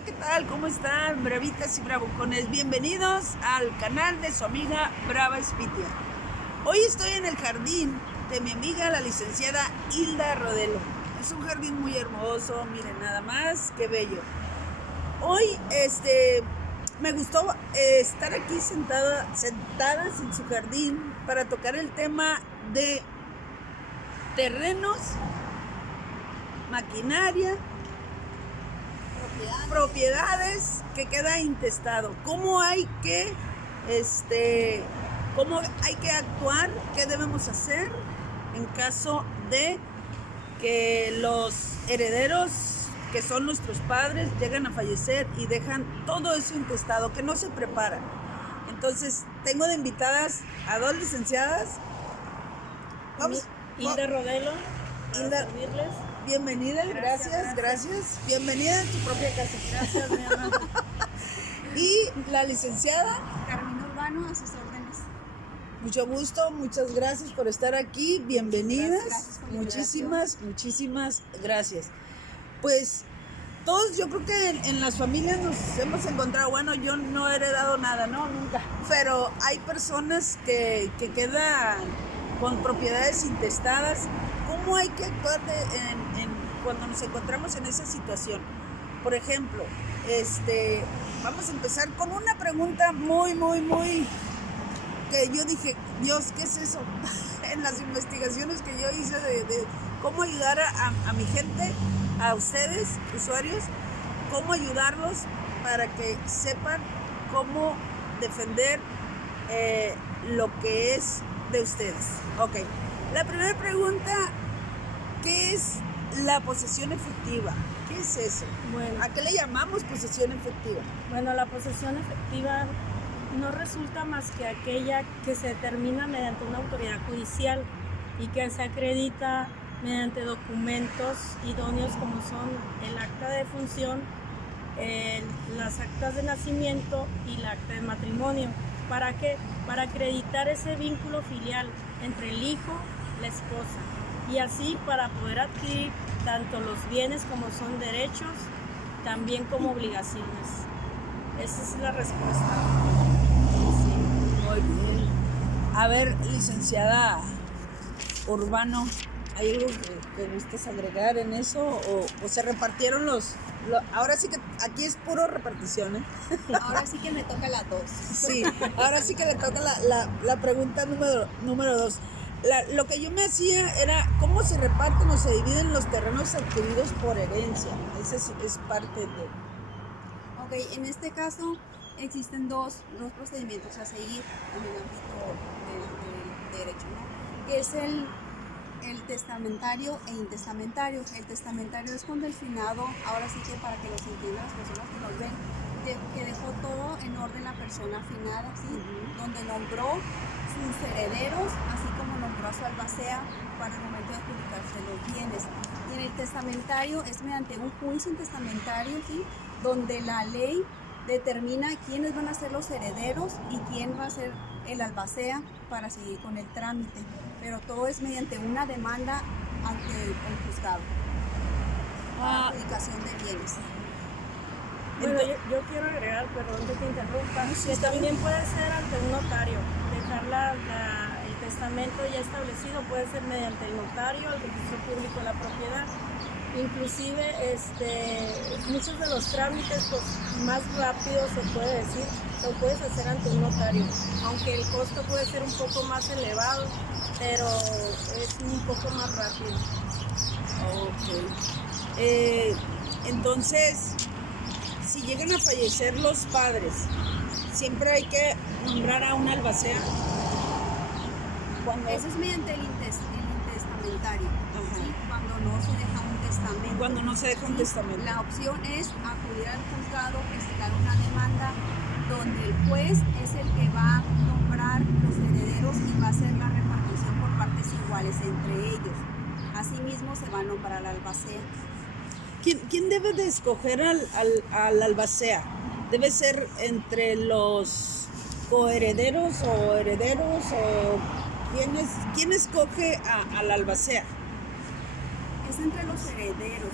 Hola, ¿qué tal? ¿Cómo están, bravitas y bravucones? Bienvenidos al canal de su amiga Brava Espitia. Hoy estoy en el jardín de mi amiga, la licenciada Hilda Rodelo. Es un jardín muy hermoso, miren nada más, qué bello. Hoy, me gustó estar aquí sentadas en su jardín para tocar el tema de terrenos, maquinaria, propiedades que queda intestado. ¿Cómo hay que actuar? ¿Qué debemos hacer en caso de que los herederos, que son nuestros padres, llegan a fallecer y dejan todo eso intestado, que no se preparan? Entonces, tengo de invitadas a dos licenciadas. Hilda Rodelo, Hilda, servirles. Bienvenida, gracias. Bienvenida en tu propia casa. Gracias, mi amor. Y la licenciada Carmina Urbano, a sus órdenes. Mucho gusto, muchas gracias por estar aquí, bienvenidas. Gracias por la Muchísimas gracias. Pues todos, yo creo que en las familias nos hemos encontrado, bueno, yo no he heredado nada, no, nunca, pero hay personas que quedan con propiedades intestadas. ¿Cómo hay que actuar cuando nos encontramos en esa situación? Por ejemplo, vamos a empezar con una pregunta muy, que yo dije, Dios, ¿qué es eso? En las investigaciones que yo hice de cómo ayudar a mi gente, a ustedes, usuarios, cómo ayudarlos para que sepan cómo defender lo que es de ustedes. Ok, la primera pregunta, ¿qué es la posesión efectiva? ¿Qué es eso? Bueno, ¿A qué le llamamos posesión efectiva? Bueno, la posesión efectiva no resulta más que aquella que se determina mediante una autoridad judicial y que se acredita mediante documentos idóneos como son el acta de defunción, las actas de nacimiento y el acta de matrimonio. ¿Para qué? Para acreditar ese vínculo filial entre el hijo y la esposa, y así para poder adquirir tanto los bienes como son derechos, también como obligaciones. Esa es la respuesta. Sí, muy bien. A ver, licenciada Urbano, ¿hay algo que gustes agregar en eso? ¿O se repartieron ahora sí que aquí es puro repartición, ¿eh? Ahora sí que me toca la 2. Sí, ahora sí que le toca la pregunta número 2. Lo que yo me hacía era cómo se reparten o se dividen los terrenos adquiridos por herencia. Ese es parte de... Ok, en este caso existen dos procedimientos a seguir en el ámbito del derecho, ¿no? Que es el testamentario e intestamentario. El testamentario es cuando el finado, ahora sí que para que los entiendan las personas que nos ven, que dejó todo en orden la persona finada, ¿sí? Donde nombró sus herederos, así como nombró a su albacea para el momento de adjudicarse los bienes. Y en el testamentario es mediante un juicio testamentario, ¿sí? Donde la ley determina quiénes van a ser los herederos y quién va a ser el albacea para seguir con el trámite. Pero todo es mediante una demanda ante el juzgado para adjudicación de bienes. Bueno, yo quiero agregar, perdón que te interrumpa, que también puede ser ante un notario. Dejar el testamento ya establecido puede ser mediante el notario, el registro público de la propiedad. Inclusive muchos de los trámites pues, más rápido, se puede decir, lo puedes hacer ante un notario, aunque el costo puede ser un poco más elevado, pero es un poco más rápido. Ok. Entonces, si llegan a fallecer los padres, siempre hay que nombrar a un albacea. Eso es mediante el intestamentario, ¿sí? Cuando no se deja un testamento. Cuando no se deja un testamento. La opción es acudir al juzgado, presentar una demanda donde el juez es el que va a nombrar los herederos y va a hacer la repartición por partes iguales entre ellos. Asimismo se va a nombrar al albacea. ¿Quién debe de escoger al albacea? ¿Debe ser entre los coherederos o herederos? ¿O quién escoge al albacea? Es entre los herederos.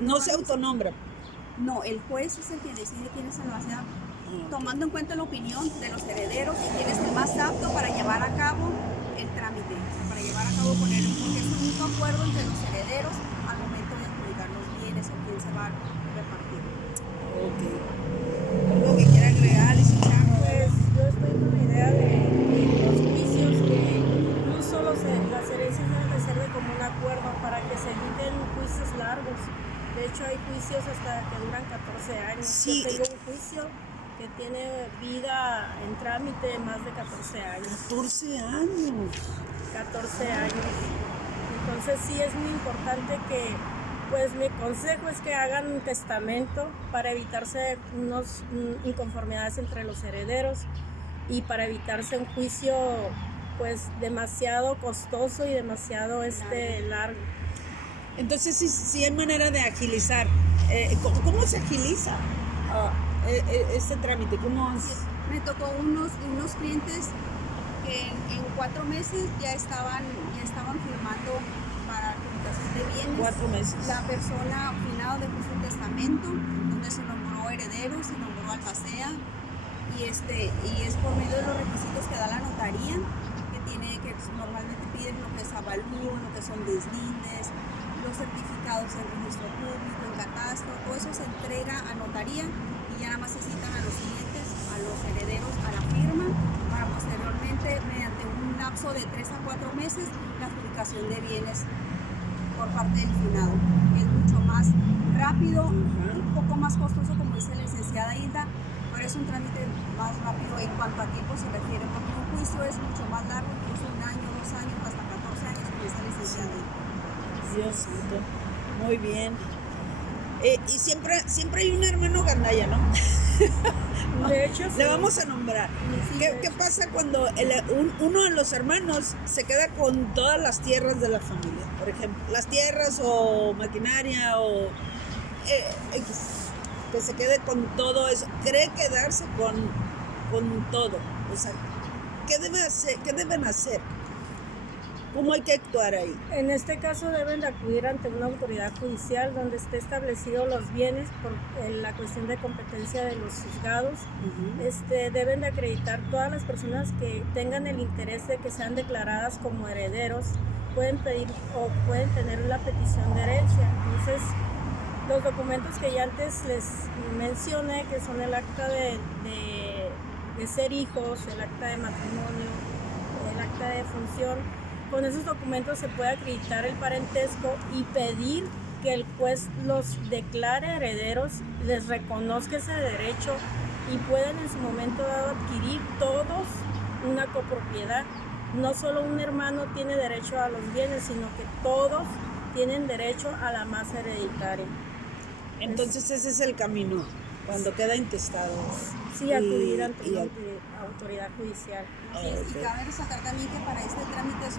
No se autonombra. No, el juez es el que decide quién es el albacea, tomando en cuenta la opinión de los herederos y quién es el más apto para llevar a cabo el trámite, o sea, para llevar a cabo porque es un mutuo acuerdo entre los herederos al momento de adjudicar los bienes o quién se va a repartir. Ok. ¿Algo que quiera agregar, licenciada? Pues yo estoy con la idea de los juicios que incluso las herencias deben de ser de común acuerdo para que se eviten juicios largos. De hecho hay juicios hasta que duran 14 años. Sí. Yo tengo un juicio que tiene vida en trámite más de 14 años. 14 años. 14 años. Entonces sí es muy importante que, pues mi consejo es que hagan un testamento para evitarse unas inconformidades entre los herederos y para evitarse un juicio pues demasiado costoso y demasiado largo. Entonces sí hay manera de agilizar. ¿Cómo se agiliza este trámite? ¿Cómo es? Me tocó unos clientes que en 4 meses ya estaban firmando para adjudicación de bienes. 4 meses. La persona finado dejó su testamento donde se nombró heredero, se nombró albacea y es por medio de los requisitos que da la notaría que normalmente piden lo que es avalúo, lo que son deslindes, los certificados en registro público, en catastro, todo eso se entrega a notaría y ya nada más se citan a los clientes, a los herederos, a la firma, para posteriormente, mediante un lapso de 3 a 4 meses, la adjudicación de bienes por parte del finado. Es mucho más rápido, un poco más costoso, como dice la licenciada Hilda, pero es un trámite más rápido en cuanto a tiempo se refiere, porque un juicio es mucho más largo, incluso 1 año, 2 años, hasta 14 años, como dice la licenciada Hilda. Dios santo. Muy bien. Y siempre hay un hermano gandalla, ¿no? De hecho, sí. Le vamos a nombrar. Sí, ¿Qué pasa cuando uno de los hermanos se queda con todas las tierras de la familia? Por ejemplo, las tierras o maquinaria o que se quede con todo eso. Cree quedarse con todo. O sea, ¿qué deben hacer? ¿Cómo hay que actuar ahí? En este caso deben de acudir ante una autoridad judicial donde esté establecido los bienes por la cuestión de competencia de los juzgados. Deben de acreditar todas las personas que tengan el interés de que sean declaradas como herederos, pueden pedir o pueden tener la petición de herencia. Entonces, los documentos que ya antes les mencioné, que son el acta de ser hijos, el acta de matrimonio, el acta de función, con esos documentos se puede acreditar el parentesco y pedir que el juez los declare herederos, les reconozca ese derecho y pueden en su momento dado adquirir todos una copropiedad. No solo un hermano tiene derecho a los bienes, sino que todos tienen derecho a la masa hereditaria. Entonces ese es el camino, cuando queda intestado. Sí, acudir ante una autoridad judicial. Sí, y cabe resaltar también que para este trámite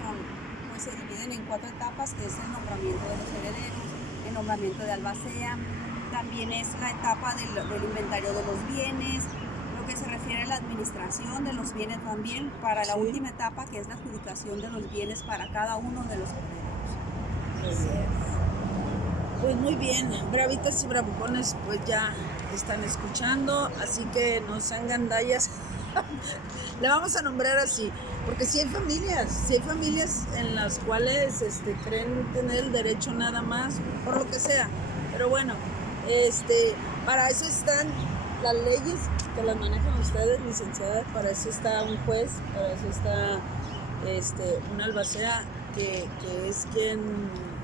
se dividen en 4 etapas, que es el nombramiento de los herederos, el nombramiento de albacea, también es la etapa del inventario de los bienes, lo que se refiere a la administración de los bienes también, para la última etapa, que es la adjudicación de los bienes para cada uno de los herederos. Pues muy bien, bravitas y bravucones pues ya están escuchando, así que no sean gandallas. Le vamos a nombrar así, porque si hay familias en las cuales creen tener el derecho nada más, por lo que sea. Pero bueno, para eso están las leyes que las manejan ustedes, licenciadas, para eso está un juez, para eso está un albacea que es quien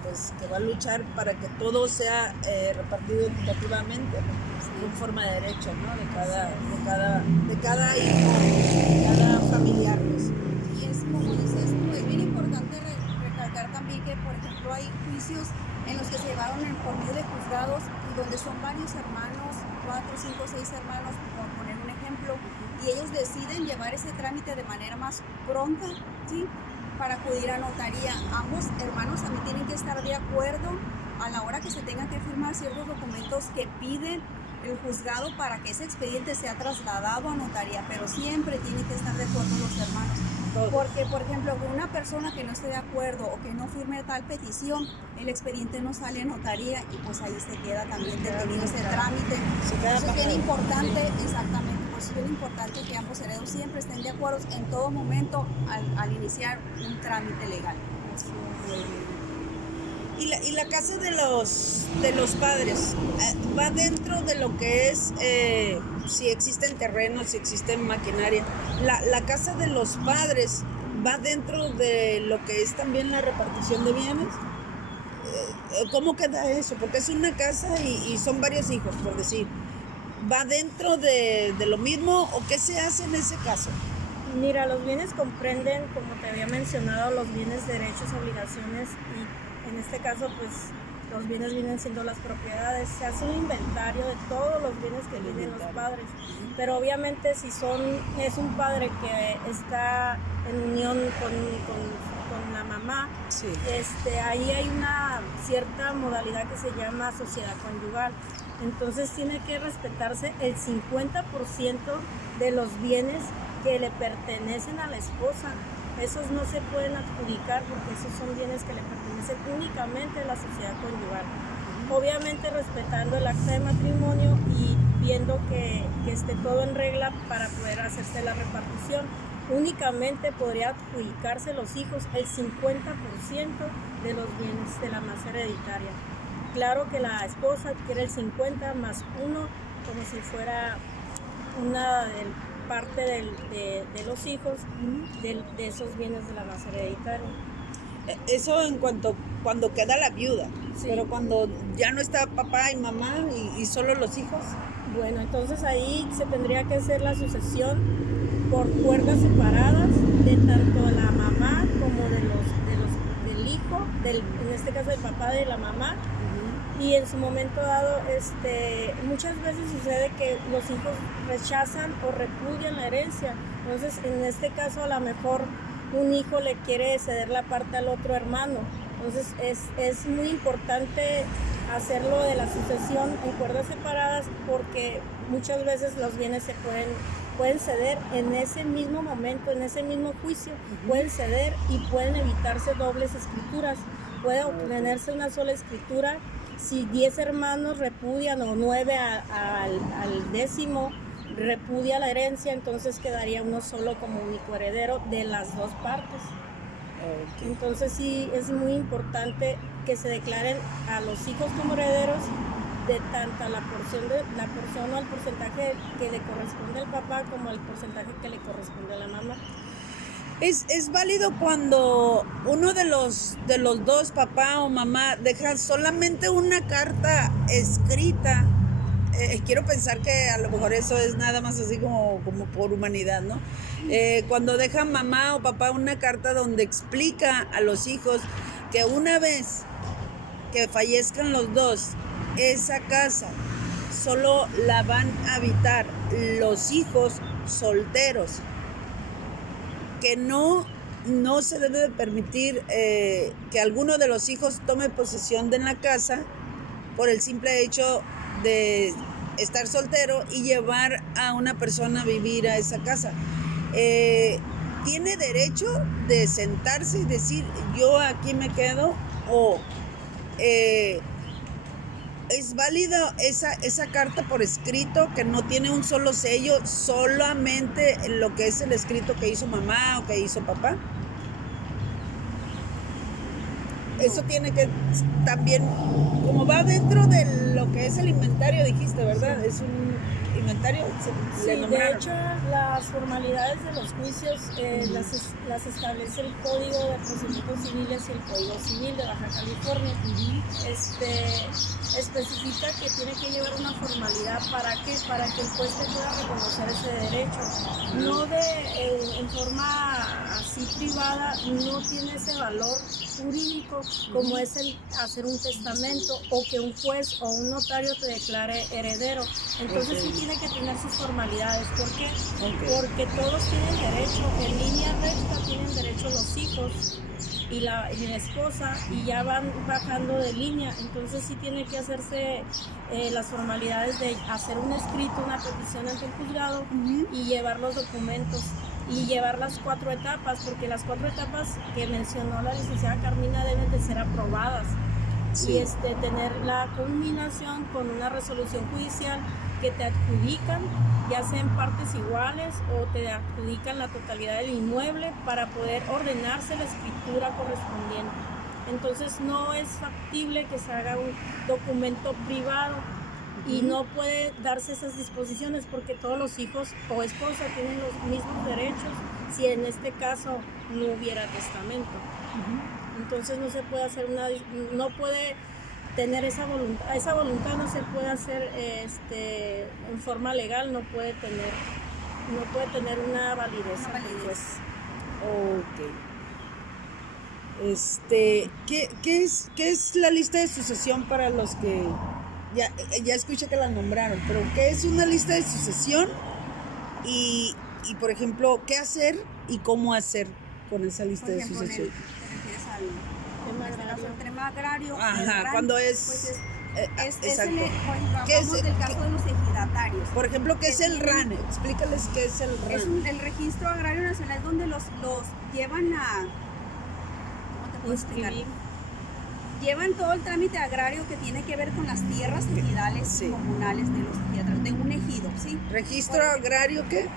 pues que va a luchar para que todo sea repartido equitativamente en forma de derecho, ¿no? de cada hijo, de cada familiar. Pues. Y es como dices tú, es bien importante recalcar también que, por ejemplo, hay juicios en los que se llevaron por medio de juzgados y donde son varios hermanos, 4, 5, 6 hermanos, por poner un ejemplo, y ellos deciden llevar ese trámite de manera más pronta, ¿sí?, para acudir a notaría. Ambos hermanos también tienen que estar de acuerdo a la hora que se tengan que firmar ciertos documentos que piden el juzgado para que ese expediente sea trasladado a notaría, pero siempre tienen que estar de acuerdo los hermanos. todos. Porque, por ejemplo, con una persona que no esté de acuerdo o que no firme tal petición, el expediente no sale a notaría y pues ahí se queda también detenido ese trámite. Se queda Eso es bien parado. importante, exactamente, pues es bien importante que ambos herederos siempre estén de acuerdo en todo momento al iniciar un trámite legal. Y la casa de los padres va dentro de lo que es, si existen terrenos, si existen maquinaria. La casa de los padres va dentro de lo que es también la repartición de bienes. ¿Cómo queda eso? Porque es una casa y son varios hijos, por decir. ¿Va dentro de lo mismo o qué se hace en ese caso? Mira, los bienes comprenden, como te había mencionado, los bienes, derechos, obligaciones y en este caso pues los bienes vienen siendo las propiedades. Se hace un inventario de todos los bienes que tienen los padres, pero obviamente si es un padre que está en unión con la mamá, Sí. Ahí hay una cierta modalidad que se llama sociedad conyugal. Entonces tiene que respetarse el 50% de los bienes que le pertenecen a la esposa. Esos no se pueden adjudicar porque esos son bienes que le pertenecen únicamente a la sociedad conyugal. Obviamente respetando el acta de matrimonio y viendo que esté todo en regla para poder hacerse la repartición. Únicamente podría adjudicarse los hijos el 50% de los bienes de la masa hereditaria. Claro que la esposa adquiere el 50 más uno, como si fuera una parte de los hijos de esos bienes de la masa hereditaria. Eso en cuando queda la viuda, Sí. pero cuando ya no está papá y mamá y solo los hijos. Bueno, entonces ahí se tendría que hacer la sucesión por cuerdas separadas de tanto la mamá como del hijo, en este caso del papá de la mamá. Y en su momento dado, muchas veces sucede que los hijos rechazan o repudian la herencia. Entonces, en este caso, a lo mejor un hijo le quiere ceder la parte al otro hermano. Entonces, es muy importante hacerlo de la sucesión en cuerdas separadas porque muchas veces los bienes se pueden ceder en ese mismo momento, en ese mismo juicio, pueden ceder y pueden evitarse dobles escrituras. Puede obtenerse una sola escritura. Si 10 hermanos repudian o 9 al décimo repudia la herencia, entonces quedaría uno solo como único heredero de las dos partes. Entonces sí es muy importante que se declaren a los hijos como herederos de tanta la porción o el porcentaje que le corresponde al papá como el porcentaje que le corresponde a la mamá. Es válido cuando uno de los dos, papá o mamá, deja solamente una carta escrita. Quiero pensar que a lo mejor eso es nada más así como por humanidad, ¿no? Cuando deja mamá o papá una carta donde explica a los hijos que una vez que fallezcan los dos, esa casa solo la van a habitar los hijos solteros, que no se debe de permitir que alguno de los hijos tome posesión de la casa por el simple hecho de estar soltero y llevar a una persona a vivir a esa casa. Tiene derecho de sentarse y decir yo aquí me quedo o es válida esa carta por escrito que no tiene un solo sello, solamente lo que es el escrito que hizo mamá o que hizo papá. Eso tiene que también, como va dentro de lo que es el inventario, dijiste, ¿verdad? Es un inventario. Sí, de hecho, las formalidades de los juicios las establece el Código de Procedimientos Civiles y el Código Civil de Baja California. Especifica que tiene que llevar una formalidad para que el juez te pueda reconocer ese derecho. No en forma así privada, no tiene ese valor jurídico como es el hacer un testamento o que un juez o un notario te declare heredero. Entonces sí tiene que tener sus formalidades. ¿Por qué? Porque todos tienen derecho, en línea recta tienen derecho los hijos y la esposa y ya van bajando de línea. Entonces sí tiene que hacerse las formalidades de hacer un escrito, una petición ante el juzgado y llevar los documentos. y llevar las 4 etapas, porque las 4 etapas que mencionó la licenciada Carmina deben de ser aprobadas. Sí. Y tener la culminación con una resolución judicial que te adjudican, ya sea en partes iguales o te adjudican la totalidad del inmueble para poder ordenarse la escritura correspondiente. Entonces no es factible que se haga un documento privado y no puede darse esas disposiciones porque todos los hijos o esposa tienen los mismos derechos si en este caso no hubiera testamento. Entonces no se puede hacer no puede tener esa voluntad no se puede hacer en forma legal, no puede tener una validez. Pues. Ok. ¿Qué es la lista de sucesión para los que ya escuché que la nombraron, pero qué es una lista de sucesión y por ejemplo, qué hacer y cómo hacer con esa lista de sucesión? El tema agrario. Ajá, cuando es... Pues exacto. ¿Qué es el caso de los ejidatarios? Por ejemplo, ¿qué es el RAN? Explícales qué es el RAN. El Registro Agrario Nacional, donde los llevan a... ¿Cómo te puedo explicar? Llevan todo el trámite agrario que tiene que ver con las tierras ejidales comunales de los ejidatarios, de un ejido, ¿sí? ¿Registro agrario qué?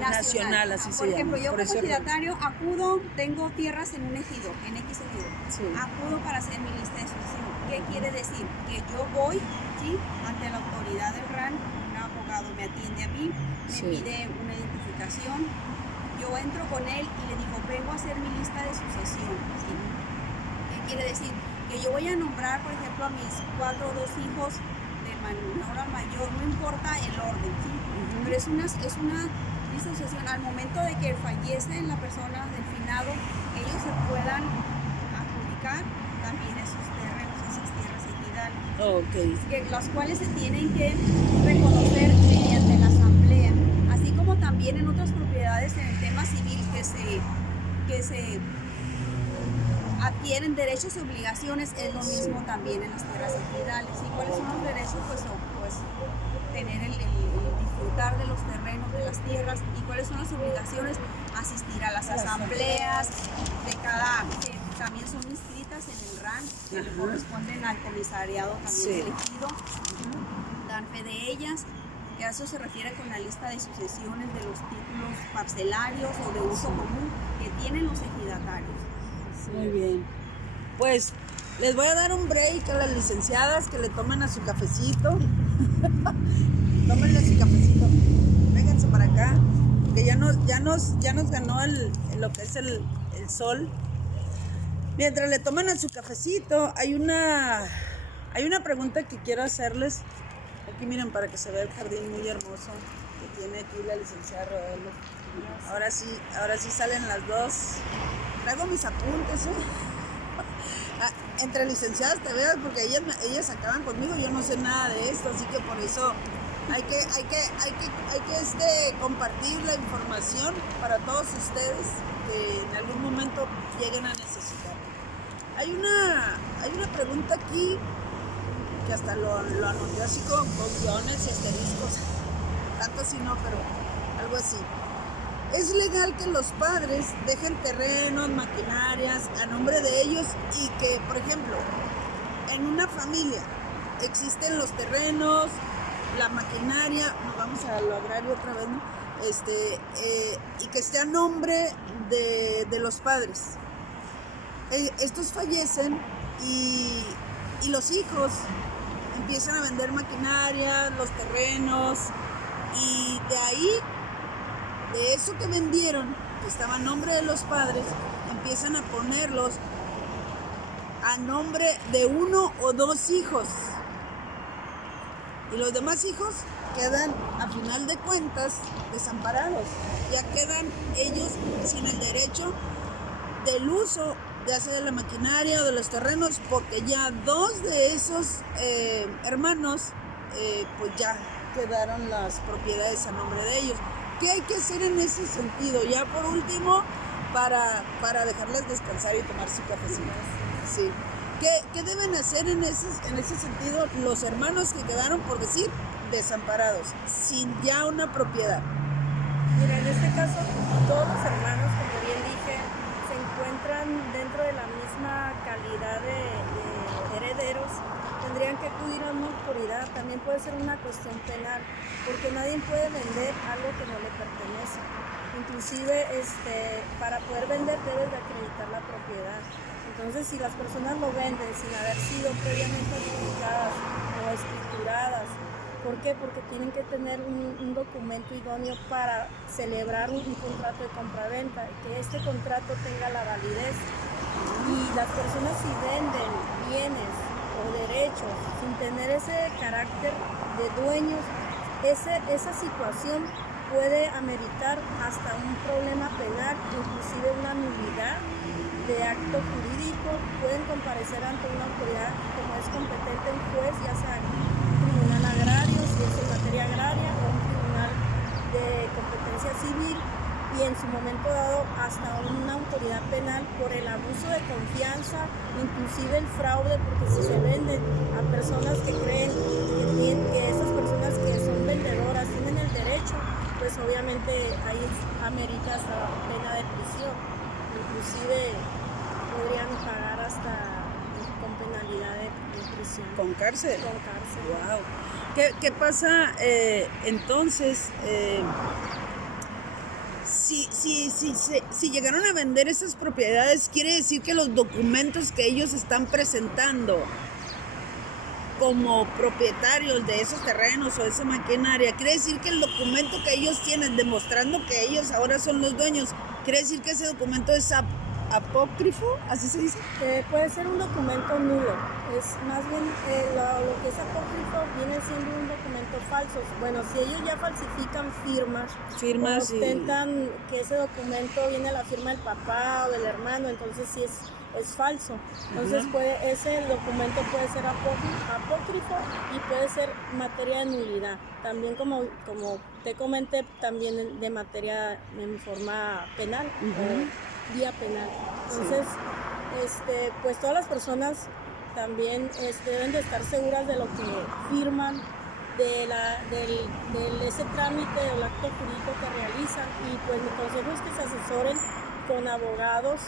Nacional, así se llama. Por ejemplo, yo como ejidatario acudo, tengo tierras en un ejido, en X ejido. Sí. Acudo para hacer mi lista de sucesión. ¿Qué quiere decir? Que yo voy, ¿sí?, ante la autoridad del RAN, un abogado me atiende a mí, me pide una identificación, yo entro con él y le digo, vengo a hacer mi lista de sucesión, ¿sí? ¿Qué quiere decir? Que yo voy a nombrar, por ejemplo, a mis 2 hijos de menor a mayor, no importa el orden, ¿sí? Pero es una lista de sucesión. Al momento de que fallece la persona del finado, ellos se puedan adjudicar también esos terrenos, esas tierras ejidales, las cuales se tienen que reconocer mediante la asamblea, así como también en otras propiedades en el tema civil que se adquieren derechos y obligaciones, es lo mismo también en las tierras ejidales. ¿Y cuáles son los derechos? Pues tener el disfrutar de los terrenos, de las tierras. ¿Y cuáles son las obligaciones? Asistir a las asambleas de que también son inscritas en el RAN, que le corresponden al comisariado también elegido, dan fe de ellas. A eso se refiere con la lista de sucesiones de los títulos parcelarios o de uso común que tienen los ejidatarios. Muy bien. Pues les voy a dar un break a las licenciadas que le tomen a su cafecito. Tómenle su cafecito. Vénganse para acá. Que ya nos ganó lo que es el sol. Mientras le toman a su cafecito, hay una pregunta que quiero hacerles. Aquí miren, para que se vea el jardín muy hermoso que tiene aquí la licenciada Rodelo. Ahora sí salen las dos. Traigo mis apuntes, entre licenciadas te veas, porque ellas acaban conmigo, yo no sé nada de esto, así que por eso hay que compartir la información para todos ustedes que en algún momento lleguen a necesitar. Hay una pregunta aquí que hasta lo anoté así con guiones y asteriscos, tanto así no, pero algo así. ¿Es legal que los padres dejen terrenos, maquinarias a nombre de ellos y que, por ejemplo, en una familia existen los terrenos, la maquinaria, nos vamos a lo agrario otra vez, ¿no? Y que esté a nombre de los padres? Estos fallecen y los hijos empiezan a vender maquinaria, los terrenos, y de ahí, de eso que vendieron, que estaba a nombre de los padres, empiezan a ponerlos a nombre de 1 o 2 hijos. Y los demás hijos quedan, a final de cuentas, desamparados. Ya quedan ellos sin el derecho del uso, ya sea de la maquinaria o de los terrenos, porque ya 2 de esos hermanos, pues ya quedaron las propiedades a nombre de ellos. ¿Qué hay que hacer en ese sentido? Ya por último, para dejarles descansar y tomar su cafecito. Sí. ¿Qué deben hacer en ese sentido los hermanos que quedaron, por decir, desamparados, sin ya una propiedad? Mira, en este caso, todos los hermanos, como bien dije, se encuentran dentro de la misma calidad de herederos. Tendrían que acudir a una autoridad. También puede ser una cuestión penal, porque nadie puede vender algo que no le pertenece. Inclusive, para poder vender debes de acreditar la propiedad. Entonces, si las personas lo venden sin haber sido previamente adjudicadas o escrituradas, ¿por qué? Porque tienen que tener un documento idóneo para celebrar un contrato de compraventa, que este contrato tenga la validez. Y las personas, si venden bienes o derechos sin tener ese carácter de dueños, esa situación puede ameritar hasta un problema penal, inclusive una nulidad de acto jurídico. Pueden comparecer ante una autoridad como es competente, un juez, ya sea un tribunal agrario, si es en materia agraria, o un tribunal de competencia civil, y en su momento dado hasta una autoridad penal por el abuso de confianza, inclusive el fraude, porque si se venden a personas que creen que esas personas que son vendedoras tienen el derecho, pues obviamente ahí amerita hasta la pena de prisión. Inclusive podrían pagar hasta con penalidad de prisión. ¿Con cárcel? Con cárcel. Wow. ¿Qué pasa entonces? Si llegaron a vender esas propiedades, quiere decir que los documentos que ellos están presentando como propietarios de esos terrenos o esa maquinaria, quiere decir que el documento que ellos tienen demostrando que ellos ahora son los dueños, quiere decir que ese documento es apócrifo, ¿así se dice? Puede ser un documento nulo. Es más bien lo que es apócrifo viene siendo un documento falso. Bueno, si ellos ya falsifican firmas o ostentan que ese documento viene la firma del papá o del hermano, entonces sí es falso. Entonces ese documento puede ser apócrifo y puede ser materia de nulidad. También como te comenté, también de materia en forma penal o vía penal. Entonces, pues todas las personas también deben de estar seguras de lo que firman, de ese trámite o el acto jurídico que realizan, y pues mi consejo es que se asesoren con abogados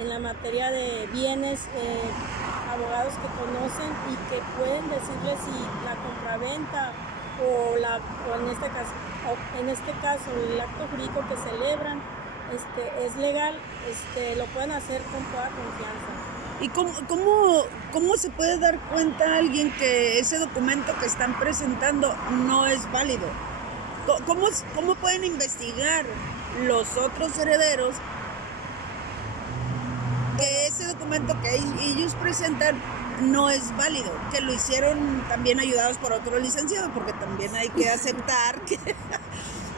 en la materia de bienes, abogados que conocen y que pueden decirles si la compraventa o en este caso el acto jurídico que celebran es legal, lo pueden hacer con toda confianza. ¿Y cómo se puede dar cuenta alguien que ese documento que están presentando no es válido? ¿Cómo pueden investigar los otros herederos que ese documento que ellos presentan no es válido? Que lo hicieron también ayudados por otro licenciado, porque también hay que aceptar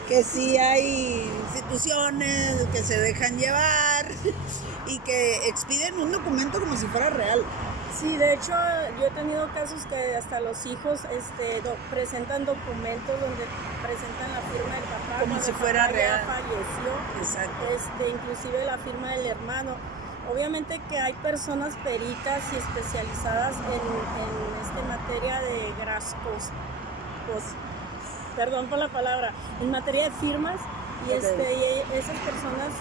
que sí hay instituciones que se dejan llevar y que expiden un documento como si fuera real. Sí, de hecho yo he tenido casos que hasta los hijos presentan documentos donde presentan la firma del papá como si fuera real. Ya falleció. Exacto. Inclusive la firma del hermano. Obviamente que hay personas peritas y especializadas en materia de perdón por la palabra, en materia de firmas, y esas personas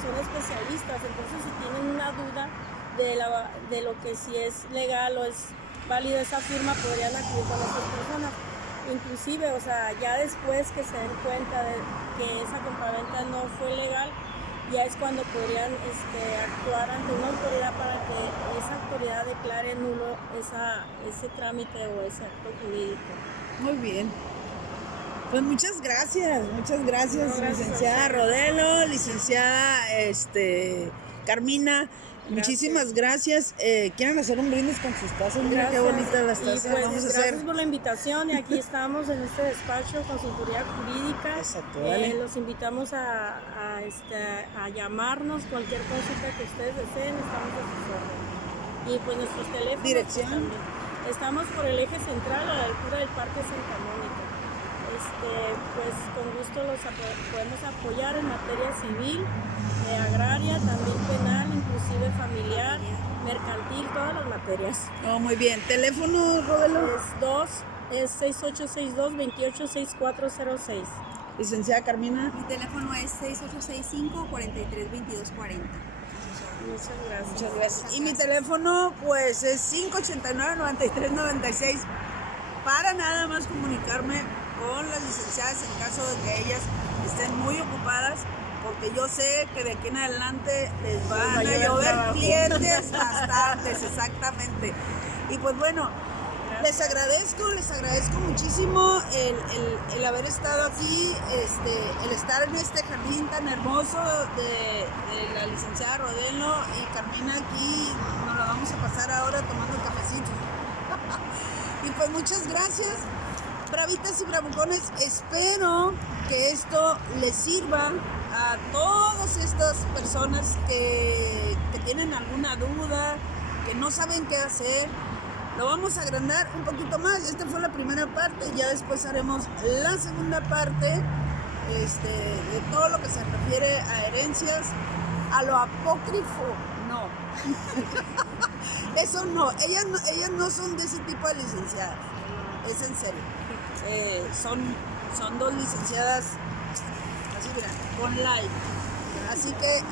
son especialistas. Entonces, si tienen una duda de lo que si es legal o es válida esa firma, podrían acudir con esas personas. Inclusive, o sea, ya después que se den cuenta de que esa compraventa no fue legal, ya es cuando podrían actuar ante una autoridad para que esa autoridad declare nulo ese trámite o ese acto jurídico. Muy bien. Pues muchas gracias, licenciada Rodelo, licenciada Carmina. Muchísimas gracias. ¿Quieren hacer un brindis con sus tazas? Mira qué bonitas las tazas. Pues, vamos a gracias hacer por la invitación, y aquí estamos en este despacho, consultoría jurídica. Exacto, vale. Los invitamos a llamarnos, cualquier consulta que ustedes deseen, estamos a sus órdenes. Y pues nuestros teléfonos. ¿Dirección? Pues, también. Estamos por el eje central a la altura del Parque Santa Mónica. Pues con gusto los podemos apoyar en materia civil, agraria, también penal, inclusive familiar, mercantil, todas las materias. Oh, muy bien. ¿Teléfono, Rodelo? Es 6862-286406. Licenciada Carmina. Mi teléfono es 6865-432240. Muchas gracias. Muchas gracias. Y mi teléfono pues es 589-9396 para nada más comunicarme con las licenciadas en caso de que ellas estén muy ocupadas, porque yo sé que de aquí en adelante les van a llover clientes bastantes, exactamente. Y pues bueno, les agradezco muchísimo el haber estado aquí, el estar en este jardín tan hermoso de la licenciada Rodelo y Carmina. Aquí nos lo vamos a pasar ahora tomando cafecito. Y pues muchas gracias, bravitas y bravucones. Espero que esto les sirva a todas estas personas que tienen alguna duda, que no saben qué hacer. Lo vamos a agrandar un poquito más. Esta fue la primera parte, ya después haremos la segunda parte de todo lo que se refiere a herencias, a lo apócrifo, no. Eso no, ellas no son de ese tipo de licenciadas, es en serio. Son dos licenciadas, así mira, con like. Así que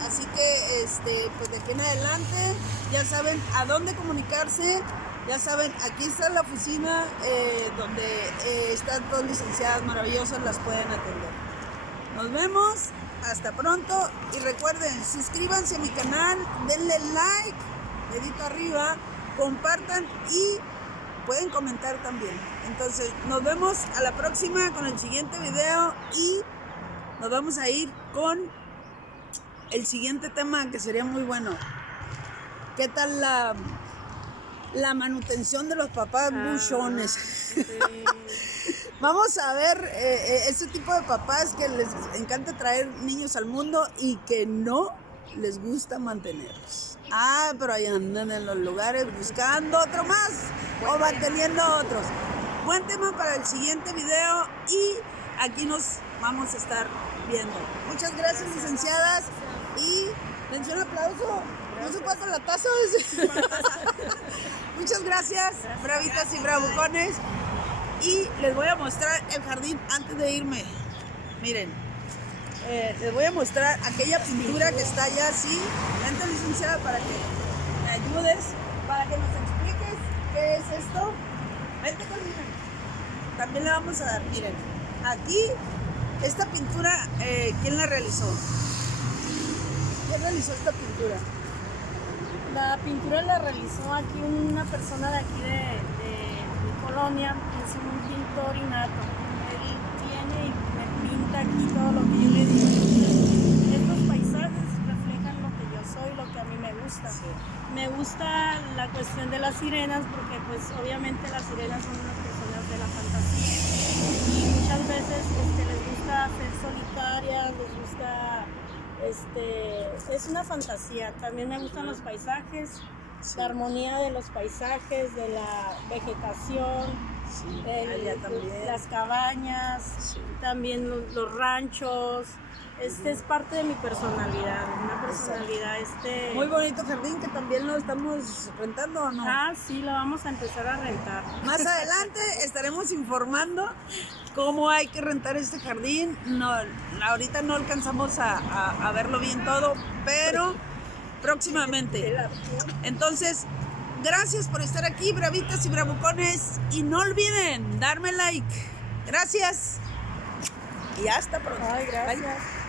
pues de aquí en adelante ya saben a dónde comunicarse. Ya saben, aquí está la oficina donde estas dos licenciadas maravillosas las pueden atender. Nos vemos, hasta pronto y recuerden, suscríbanse a mi canal, denle like, dedito arriba, compartan y pueden comentar también. Entonces, nos vemos a la próxima con el siguiente video y nos vamos a ir con el siguiente tema que sería muy bueno. ¿Qué tal la manutención de los papás buchones? Sí. Vamos a ver ese tipo de papás que les encanta traer niños al mundo y que no les gusta mantenerlos. Pero ahí andan en los lugares buscando otro más o manteniendo otros. Buen tema para el siguiente video y aquí nos vamos a estar viendo. Muchas gracias, licenciadas, y dense un aplauso. No se pasa la taza. Muchas gracias, bravitas y bravucones. Y les voy a mostrar el jardín antes de irme. Miren, les voy a mostrar aquella pintura que está allá así. Vente, licenciada, para que me ayudes, para que nos expliques qué es esto. Vente conmigo. También le vamos a dar, miren, aquí, esta pintura, ¿quién la realizó? ¿Quién realizó esta pintura? La pintura la realizó aquí una persona de aquí de mi colonia, es un pintor innato. Él viene y me pinta aquí todo lo que yo le digo. Estos paisajes reflejan lo que yo soy, lo que a mí me gusta. Sí. Me gusta la cuestión de las sirenas porque pues obviamente las sirenas son unas personas de la fantasía. Y muchas veces les gusta ser solitarias, les gusta... es una fantasía. También me gustan los paisajes, sí. La armonía de los paisajes, de la vegetación, Sí, las cabañas, sí. También los ranchos. Es parte de mi personalidad, una personalidad Muy bonito jardín que también lo estamos rentando, ¿o no? Sí, lo vamos a empezar a rentar. Más adelante estaremos informando cómo hay que rentar este jardín. No, ahorita no alcanzamos a verlo bien todo, pero próximamente. Entonces, gracias por estar aquí, bravitas y bravucones, y no olviden darme like. Gracias y hasta pronto. Ay, gracias. Bye.